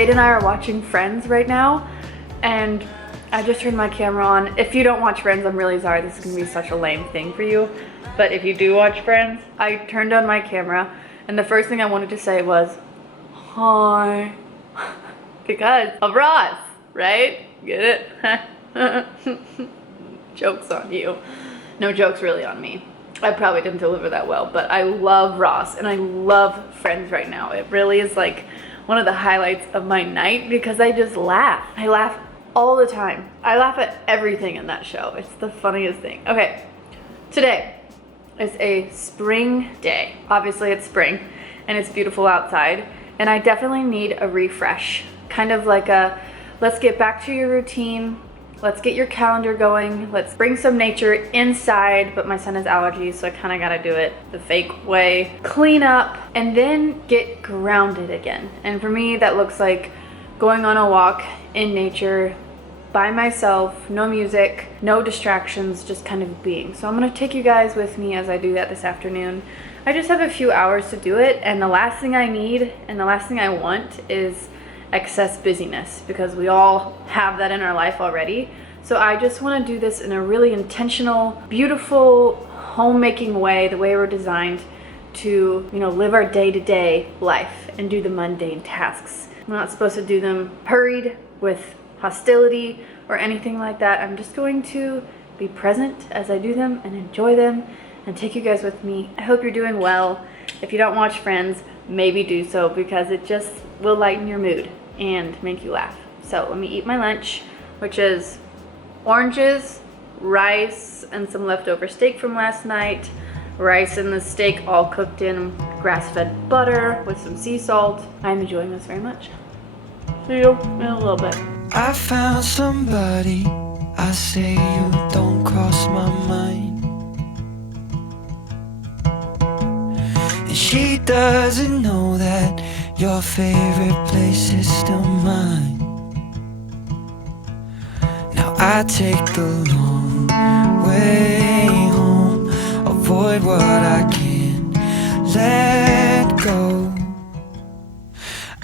Kate and I are watching Friends right now, and I just turned my camera on. If you don't watch Friends, I'm really sorry. This is gonna be such a lame thing for you. But if you do watch Friends, I turned on my camera, and the first thing I wanted to say was, hi. Because of Ross, right? Get it? Joke's on you. No, joke's really on me. I probably didn't deliver that well, but I love Ross and I love Friends right now. It really is like one of the highlights of my night because I just laugh. I laugh all the time. I laugh at everything in that show. It's the funniest thing. Okay, today is a spring day. Obviously it's spring and it's beautiful outside, and I definitely need a refresh. Kind of like a, let's get back to your routine. Let's get your calendar going. Let's bring some nature inside, but my son has allergies, so I kind of gotta do it the fake way. Clean up and then get grounded again. And for me, that looks like going on a walk in nature by myself, no music, no distractions, just kind of being. So I'm gonna take you guys with me as I do that this afternoon. I just have a few hours to do it, and the last thing I need and the last thing I want is excess busyness, because we all have that in our life already. So I just want to do this in a really intentional, beautiful, homemaking way, the way we're designed to, you know, live our day-to-day life and do the mundane tasks. I'm not supposed to do them hurried with hostility or anything like that. I'm just going to be present as I do them and enjoy them and take you guys with me. I hope you're doing well. If you don't watch Friends, maybe do so, because it just will lighten your mood and make you laugh. So let me eat my lunch, which is oranges, rice, and some leftover steak from last night. Rice and the steak all cooked in grass-fed butter with some sea salt. I'm enjoying this very much. See you in a little bit. I found somebody, I say you don't cross my mind. And she doesn't know that your favorite place is still mine. Now I take the long way home, avoid what I can't let go.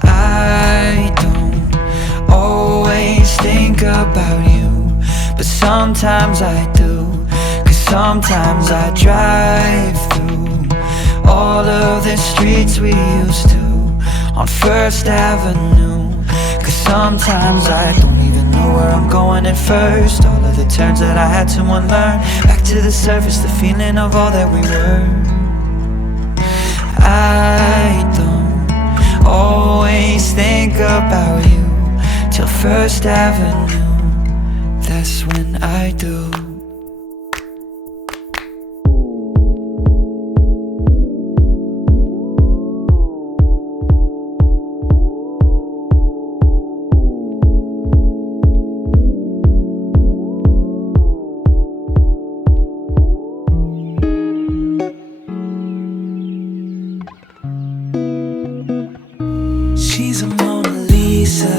I don't always think about you, but sometimes I do, 'cause sometimes I drive through all of the streets we used to on First Avenue, 'cause sometimes I don't even know where I'm going at first. All of the turns that I had to unlearn, back to the surface, the feeling of all that we were. I don't always think about you till First Avenue, that's when I do. She's a Mona Lisa,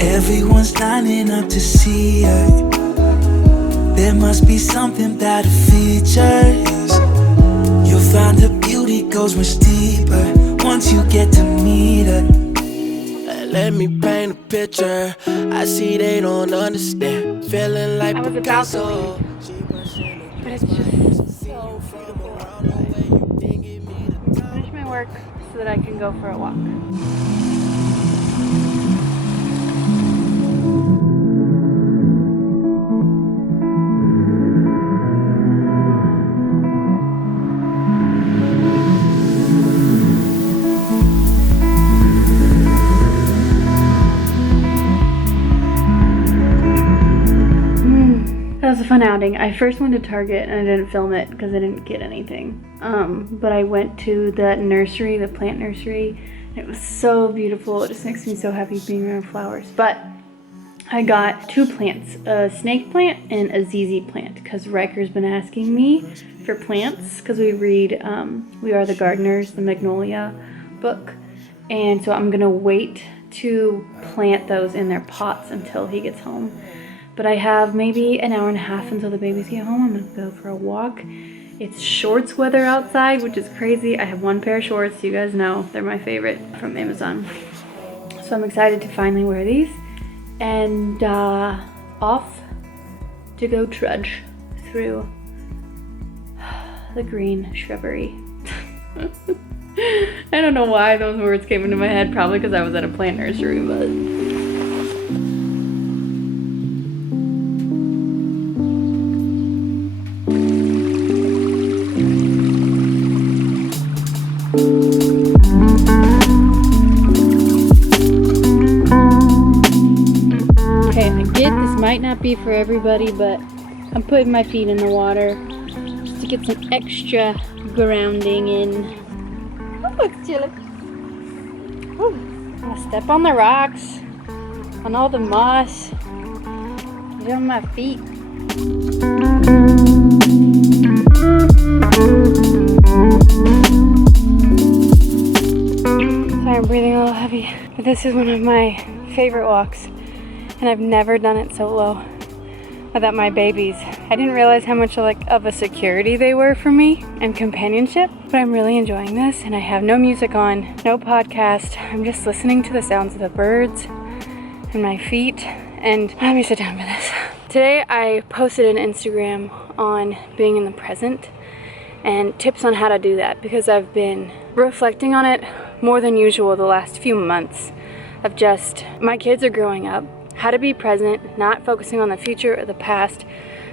everyone's lining up to see her. There must be something about her features. You'll find her beauty goes much deeper once you get to meet her. Let me paint a picture, I see they don't understand. Feeling like I was about to leave, but it's just so beautiful outside. Finish my work so that I can go for a walk. That was a fun outing. I first went to Target and I didn't film it because I didn't get anything. But I went to the nursery, the plant nursery, and it was so beautiful. It just makes me so happy being around flowers. But I got two plants, a snake plant and a ZZ plant, because Riker's been asking me for plants because we read We Are the Gardeners, the Magnolia book. And so I'm gonna wait to plant those in their pots until he gets home. But I have maybe an hour and a half until the babies get home. I'm gonna go for a walk. It's shorts weather outside, which is crazy. I have one pair of shorts, you guys know, they're my favorite, from Amazon. So I'm excited to finally wear these and off to go trudge through the green shrubbery. I don't know why those words came into my head, probably because I was at a plant nursery, but... Okay, I get this might not be for everybody, but I'm putting my feet in the water just to get some extra grounding in. Oh, it's chilly. Ooh, I'm gonna step on the rocks, on all the moss, get on my feet. Sorry, I'm breathing a little heavy, but this is one of my favorite walks, and I've never done it solo without my babies. I didn't realize how much of a security they were for me and companionship, but I'm really enjoying this, and I have no music on, no podcast. I'm just listening to the sounds of the birds and my feet, and let me sit down for this. Today I posted an Instagram on being in the present and tips on how to do that, because I've been reflecting on it more than usual the last few months of just, my kids are growing up, how to be present, not focusing on the future or the past,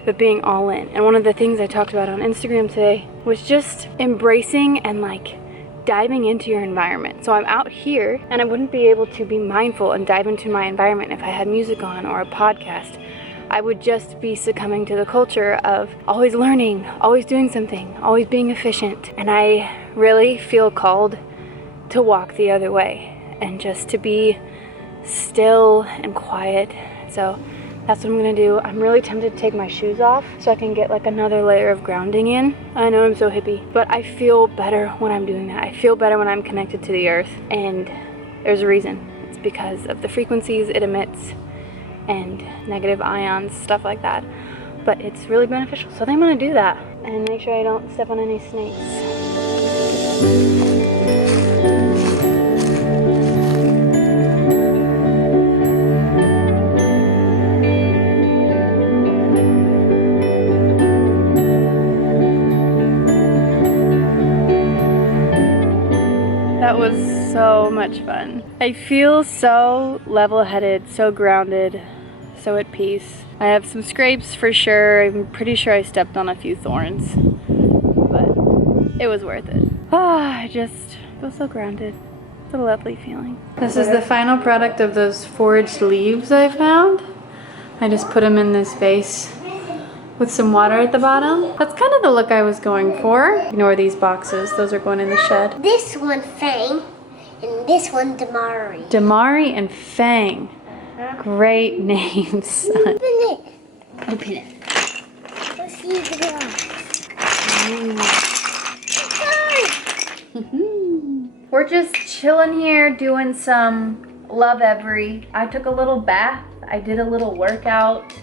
but being all in. And one of the things I talked about on Instagram today was just embracing and like diving into your environment. So I'm out here and I wouldn't be able to be mindful and dive into my environment if I had music on or a podcast. I would just be succumbing to the culture of always learning, always doing something, always being efficient. And I really feel called to walk the other way and just to be still and quiet. So that's what I'm gonna do. I'm really tempted to take my shoes off so I can get like another layer of grounding in. I know I'm so hippie, but I feel better when I'm doing that. I feel better when I'm connected to the earth, and there's a reason. It's because of the frequencies it emits and negative ions, stuff like that. But it's really beneficial. So I think I'm gonna do that and make sure I don't step on any snakes. That was so much fun. I feel so level-headed, so grounded, so at peace. I have some scrapes for sure. I'm pretty sure I stepped on a few thorns, but it was worth it. I just feel so grounded. It's a lovely feeling. This is the final product of those foraged leaves I found. I just put them in this vase with some water at the bottom. That's kind of the look I was going for. Ignore these boxes, those are going in the shed. This one Fang, and this one Damari. Damari and Fang. Great names, son. Open it. Open it. Let's see the glass. We're just chilling here doing some Love Every. I took a little bath. I did a little workout.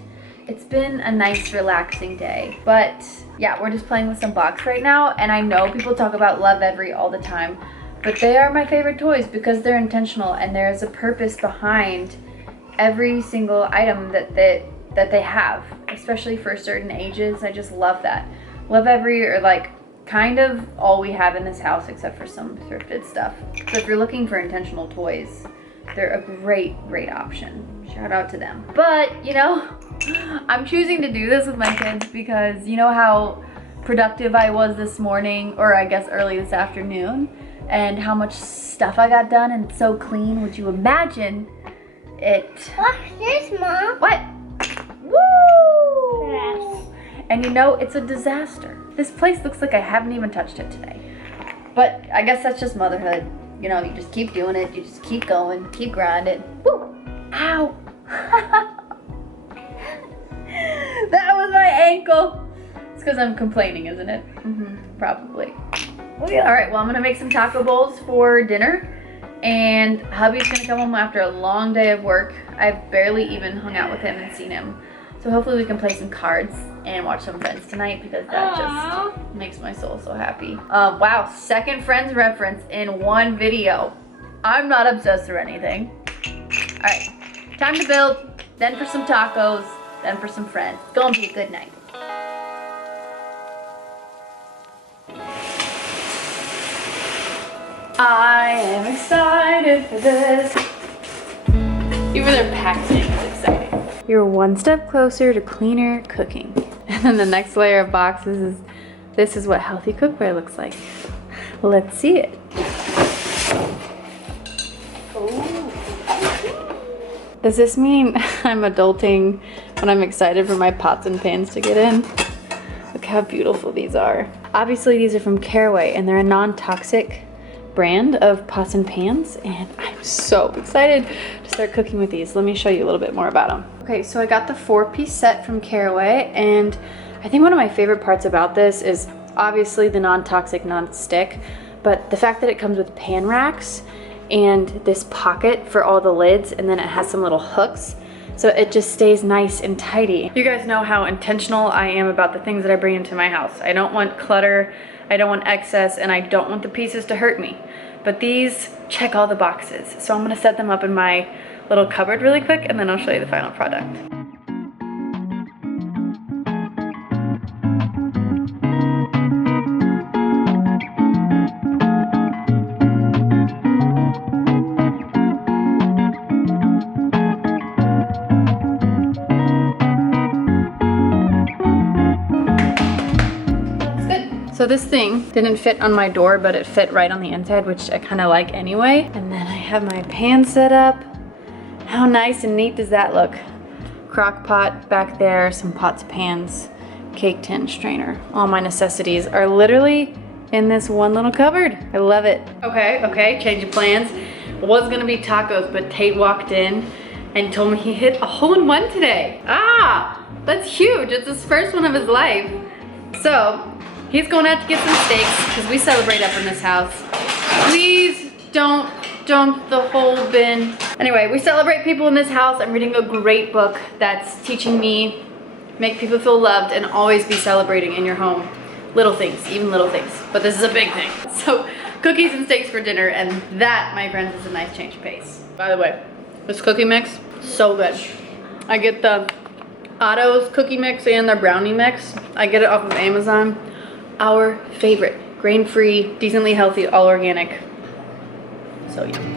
It's been a nice, relaxing day. But yeah, we're just playing with some blocks right now. And I know people talk about Love Every all the time, but they are my favorite toys because they're intentional and there's a purpose behind every single item that they have, especially for certain ages. I just love that. Love Every are like kind of all we have in this house except for some thrifted stuff. So if you're looking for intentional toys, they're a great option. Shout out to them. But you know, I'm choosing to do this with my kids because you know how productive I was this morning, or I guess early this afternoon, and how much stuff I got done and so clean. Would you imagine it? What's this, Mom? What? Woo! Yes. And you know, it's a disaster. This place looks like I haven't even touched it today. But I guess that's just motherhood. You know, you just keep doing it. You just keep going, keep grinding. Woo! Ow! That was my ankle. It's because I'm complaining, isn't it? Probably. All right, well, I'm gonna make some taco bowls for dinner, and hubby's gonna come home after a long day of work. I've barely even hung out with him and seen him. So hopefully we can play some cards and watch some Friends tonight because that just makes my soul so happy. Wow, second Friends reference in one video. I'm not obsessed or anything. right, time to build, then for some tacos, then for some friends. It's gonna be a good night. I am excited for this. Even their packaging is exciting. You're one step closer to cleaner cooking. And then the next layer of boxes is, this is what healthy cookware looks like. Let's see it. Does this mean I'm adulting when I'm excited for my pots and pans to get in? Look how beautiful these are. Obviously these are from Caraway and they're a non-toxic brand of pots and pans, and I'm so excited to start cooking with these. Let me show you a little bit more about them. Okay, so I got the 4-piece set from Caraway, and I think one of my favorite parts about this is obviously the non-toxic non-stick, but the fact that it comes with pan racks and this pocket for all the lids, and then it has some little hooks, so it just stays nice and tidy. You guys know how intentional I am about the things that I bring into my house. I don't want clutter, I don't want excess, and I don't want the pieces to hurt me. But these check all the boxes. So I'm gonna set them up in my little cupboard really quick, and then I'll show you the final product. So this thing didn't fit on my door, but it fit right on the inside, which I kind of like anyway. And then I have my pan set up. How nice and neat does that look? Crock pot back there, some pots, pans, cake tin, strainer. All my necessities are literally in this one little cupboard. I love it. Okay, change of plans. It was gonna be tacos, but Tate walked in and told me he hit a hole-in-one today. Ah, that's huge. It's his first one of his life. So, he's going out to get some steaks because we celebrate up in this house. Please don't dump the whole bin. Anyway, we celebrate people in this house. I'm reading a great book that's teaching me make people feel loved and always be celebrating in your home. Little things, even little things. But this is a big thing. So cookies and steaks for dinner, and that, my friends, is a nice change of pace. By the way, this cookie mix, so good. I get the Otto's cookie mix and their brownie mix. I get it off of Amazon. Our favorite, grain-free, decently healthy, all organic. So yeah.